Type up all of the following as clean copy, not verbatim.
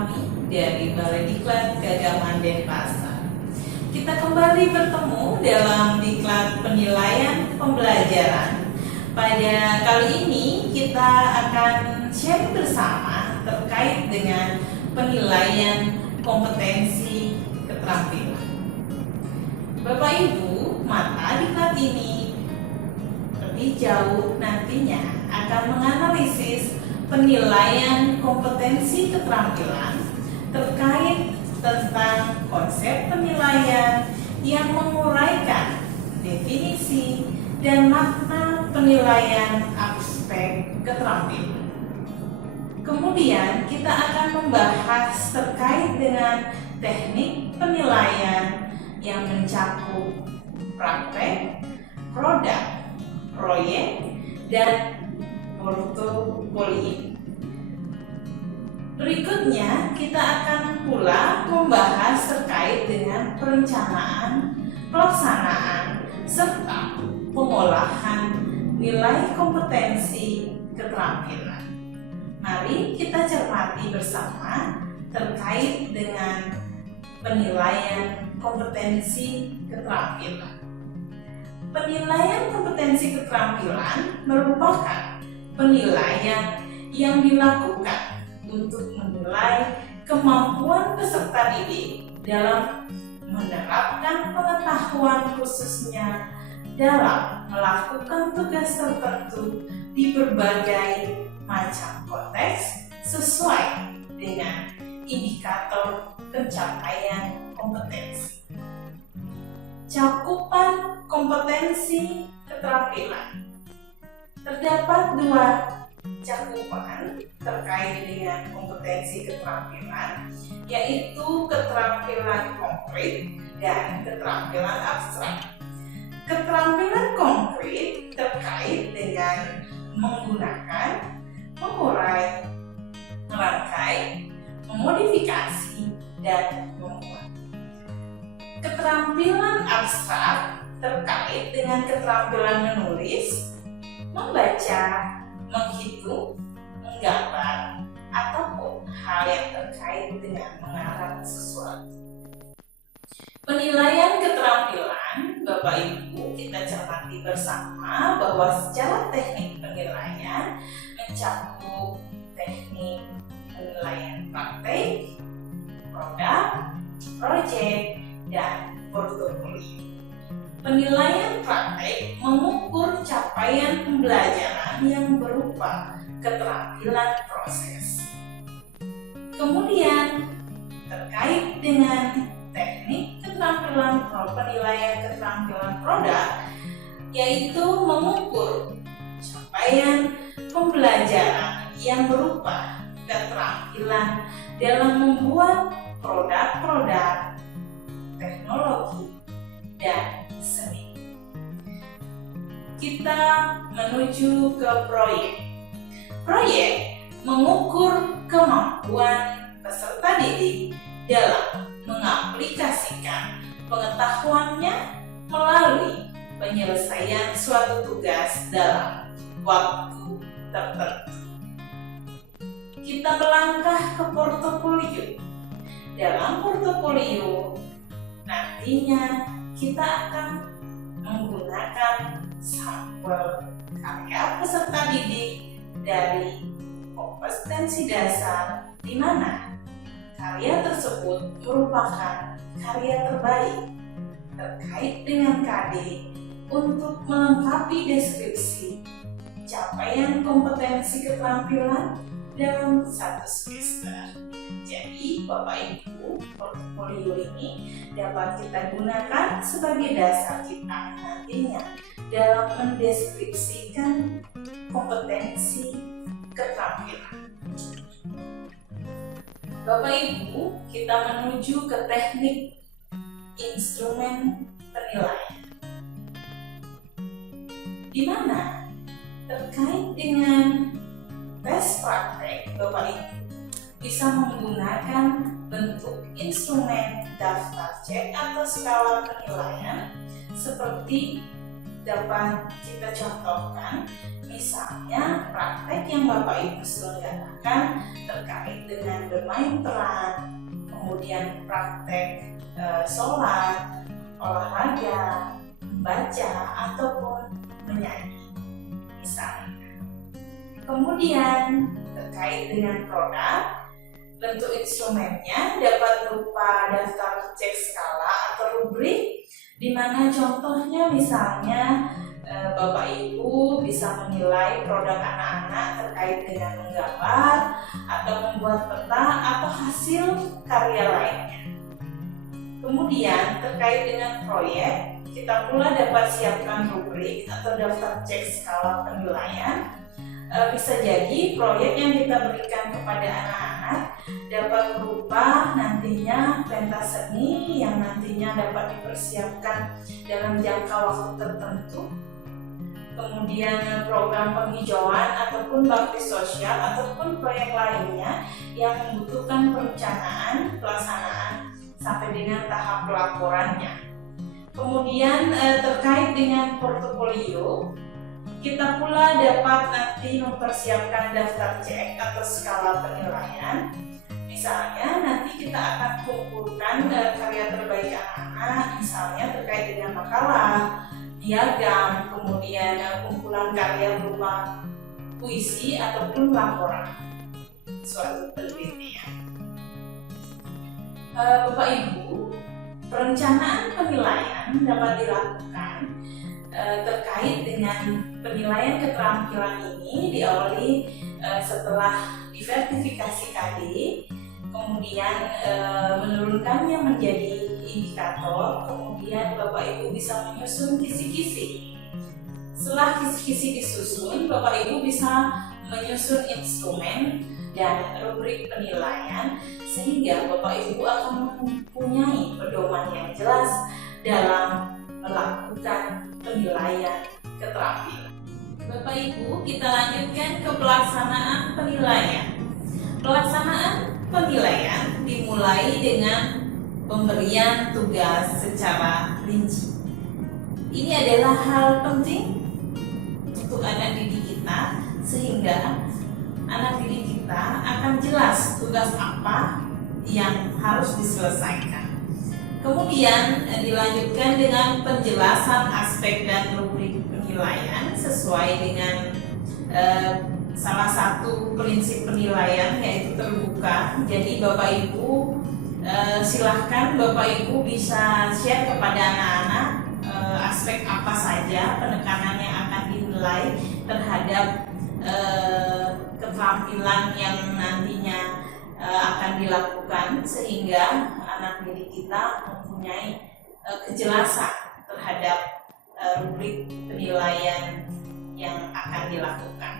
kami dari Balai Diklat Keagamaan Denpasar. Kita kembali bertemu dalam Diklat Penilaian Pembelajaran. Pada kali ini kita akan sharing bersama terkait dengan penilaian kompetensi keterampilan. Bapak Ibu, mata Diklat ini lebih jauh nantinya akan menganalisis penilaian kompetensi keterampilan terkait tentang konsep penilaian yang menguraikan definisi dan makna penilaian aspek keterampilan. Kemudian kita akan membahas terkait dengan teknik penilaian yang mencakup praktek, produk, proyek, dan portofolio. Berikutnya kita akan pula membahas terkait dengan perencanaan, pelaksanaan, serta pengolahan nilai kompetensi keterampilan. Mari kita cermati bersama terkait dengan penilaian kompetensi keterampilan. Penilaian kompetensi keterampilan merupakan penilaian yang dilakukan untuk menilai kemampuan peserta didik dalam menerapkan pengetahuan khususnya dalam melakukan tugas tertentu di berbagai macam konteks sesuai dengan indikator pencapaian kompetensi. Cakupan kompetensi keterampilan. Terdapat dua cakupan terkait dengan kompetensi keterampilan, yaitu keterampilan konkret dan keterampilan abstrak. Keterampilan konkret terkait dengan menggunakan, mengurai, merangkai, memodifikasi, dan membuat. Keterampilan abstrak terkait dengan keterampilan menulis, membaca, menghitung, menggambar, ataupun hal yang terkait dengan mengarang sesuatu. Penilaian keterampilan, Bapak Ibu, kita cermati bersama bahwa secara teknik penilaian mencakup teknik penilaian praktek, produk, proyek, dan portofolio. Penilaian praktek mengukur capaian pembelajaran yang berupa keterampilan proses. Kemudian, terkait dengan teknik penilaian keterampilan produk, yaitu mengukur capaian pembelajaran yang berupa keterampilan dalam membuat produk-produk, teknologi, dan seni. Kita menuju ke proyek. Proyek mengukur kemampuan peserta didik dalam mengaplikasikan pengetahuannya melalui penyelesaian suatu tugas dalam waktu tertentu. Kita melangkah ke portofolio. Dalam portofolio, nantinya kita akan menggunakan sampel karya peserta didik dari kompetensi dasar, di mana karya tersebut merupakan karya terbaik terkait dengan KD untuk melengkapi deskripsi capaian kompetensi keterampilan dalam satu semester. Jadi, Bapak Ibu, portofolio ini dapat kita gunakan sebagai dasar kita nantinya dalam mendeskripsikan kompetensi keterampilan. Bapak Ibu, kita menuju ke teknik instrumen penilaian, di mana terkait dengan tes praktek, Bapak Ibu bisa menggunakan bentuk instrumen daftar cek atau skala penilaian seperti dapat kita contohkan, misalnya praktek yang Bapak Ibu selenggarakan terkait dengan bermain peran, kemudian praktek sholat, olahraga, membaca, ataupun menyanyi misalnya. Kemudian terkait dengan produk, bentuk instrumennya dapat berupa daftar cek skala atau rubrik, di mana contohnya misalnya Bapak Ibu bisa menilai produk anak-anak terkait dengan menggambar atau membuat peta atau hasil karya lainnya. Kemudian terkait dengan proyek, kita pula dapat siapkan rubrik atau daftar cek skala penilaian. Bisa jadi proyek yang kita berikan kepada anak-anak dapat berupa nantinya pentas seni yang nantinya dapat dipersiapkan dalam jangka waktu tertentu, kemudian program penghijauan ataupun bakti sosial ataupun proyek lainnya yang membutuhkan perencanaan, pelaksanaan sampai dengan tahap pelaporannya. Kemudian terkait dengan portofolio, kita pula dapat nanti mempersiapkan daftar cek atau skala penilaian. Misalnya nanti kita akan kumpulkan karya terbaik anak-anak, misalnya terkait dengan makalah, piagam, kemudian kumpulan karya berupa puisi ataupun laporan suatu penelitian. Bapak Ibu, perencanaan penilaian dapat dilakukan terkait dengan penilaian keterampilan ini diawali setelah diversifikasi KD, kemudian menurunkannya menjadi indikator, kemudian Bapak Ibu bisa menyusun kisi-kisi. Setelah kisi-kisi disusun, Bapak Ibu bisa menyusun instrumen dan rubrik penilaian sehingga Bapak Ibu akan mempunyai pedoman yang jelas dalam melakukan penilaian keterampilan. Bapak Ibu, kita lanjutkan ke pelaksanaan penilaian. Pelaksanaan penilaian dimulai dengan pemberian tugas secara rinci. Ini adalah hal penting untuk anak didik kita sehingga anak didik kita akan jelas tugas apa yang harus diselesaikan. Kemudian dilanjutkan dengan penjelasan aspek dan rubrik penilaian sesuai dengan salah satu prinsip penilaian yaitu terbuka. Jadi Bapak Ibu silahkan Bapak Ibu bisa share kepada anak-anak aspek apa saja penekanan yang akan dinilai terhadap keterampilan yang nantinya akan dilakukan sehingga anak didik kita mempunyai kejelasan terhadap rubrik penilaian yang akan dilakukan.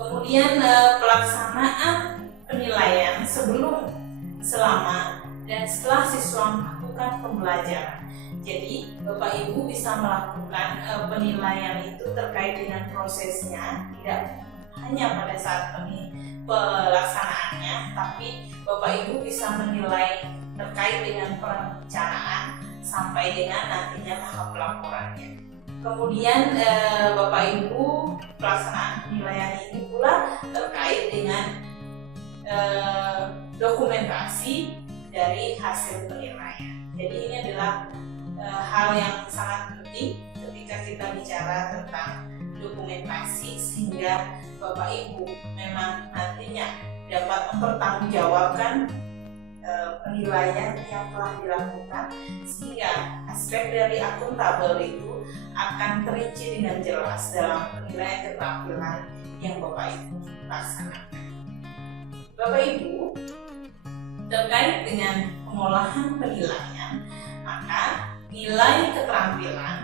Kemudian pelaksanaan penilaian sebelum, selama, dan setelah siswa melakukan pembelajaran. Jadi Bapak Ibu bisa melakukan penilaian itu terkait dengan prosesnya, tidak hanya pada saat pelaksanaannya, tapi Bapak Ibu bisa menilai terkait dengan perencanaan sampai dengan nantinya tahap laporannya. Kemudian Bapak Ibu, pelaksanaan penilaian ini pula terkait dengan dokumentasi dari hasil penilaian. Jadi ini adalah hal yang sangat penting ketika kita bicara tentang dokumentasi sehingga Bapak Ibu memang nantinya dapat mempertanggungjawabkan penilaian yang telah dilakukan sehingga aspek dari akuntabel itu akan terinci dengan jelas dalam penilaian keterampilan yang Bapak Ibu laksanakan. Bapak Ibu, terkait dengan pengolahan penilaian, maka nilai keterampilan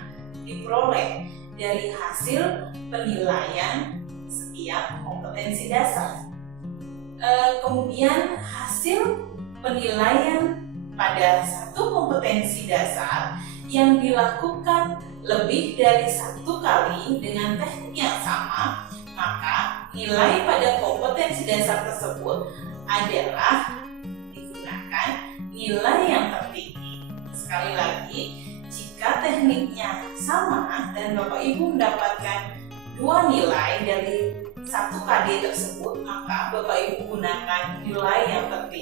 diperoleh dari hasil penilaian setiap kompetensi dasar. Kemudian hasil penilaian pada satu kompetensi dasar yang dilakukan lebih dari satu kali dengan teknik yang sama, maka nilai pada kompetensi dasar tersebut adalah digunakan nilai yang tertinggi. Sekali lagi, jika tekniknya sama dan Bapak Ibu mendapatkan dua nilai dari satu KD tersebut, maka Bapak Ibu gunakan nilai yang tertinggi.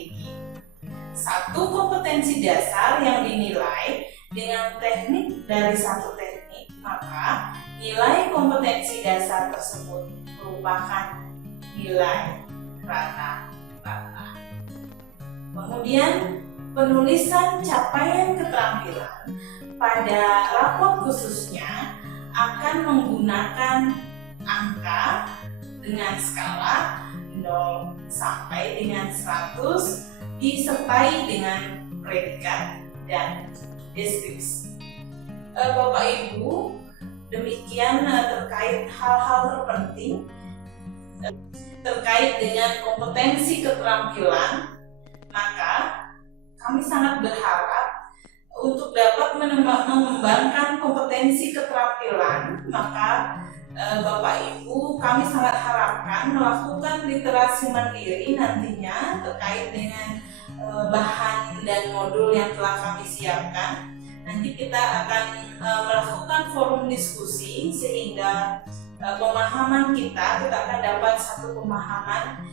satu kompetensi dasar yang dinilai dengan teknik dari satu teknik, maka nilai kompetensi dasar tersebut merupakan nilai rata-rata. Kemudian penulisan capaian keterampilan pada rapor khususnya akan menggunakan angka dengan skala 0 sampai dengan 100 disertai dengan predikat dan deskripsi. Bapak Ibu, demikian terkait hal-hal terpenting terkait dengan kompetensi keterampilan. Maka kami sangat berharap untuk dapat mengembangkan kompetensi keterampilan, maka Bapak Ibu, kami sangat harapkan melakukan literasi mandiri nantinya terkait dengan bahan dan modul yang telah kami siapkan. Nanti kita akan melakukan forum diskusi sehingga pemahaman kita akan dapat satu pemahaman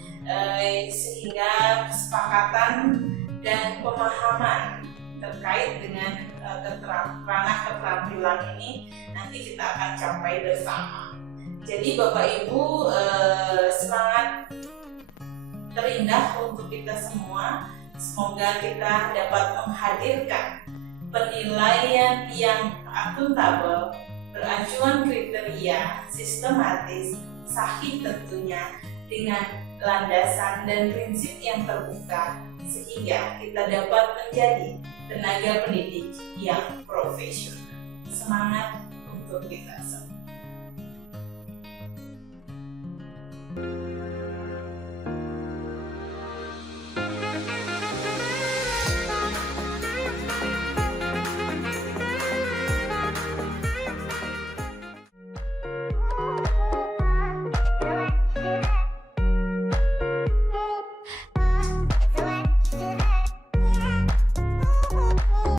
sehingga kesepakatan dan pemahaman terkait dengan ranah keterampilan ini nanti kita akan capai bersama. Jadi Bapak Ibu, semangat terindah untuk kita semua. Semoga kita dapat menghadirkan penilaian yang akuntabel, beracuan kriteria, sistematis, sahih tentunya, dengan landasan dan prinsip yang terbuka, sehingga kita dapat menjadi tenaga pendidik yang profesional. Semangat untuk kita semua.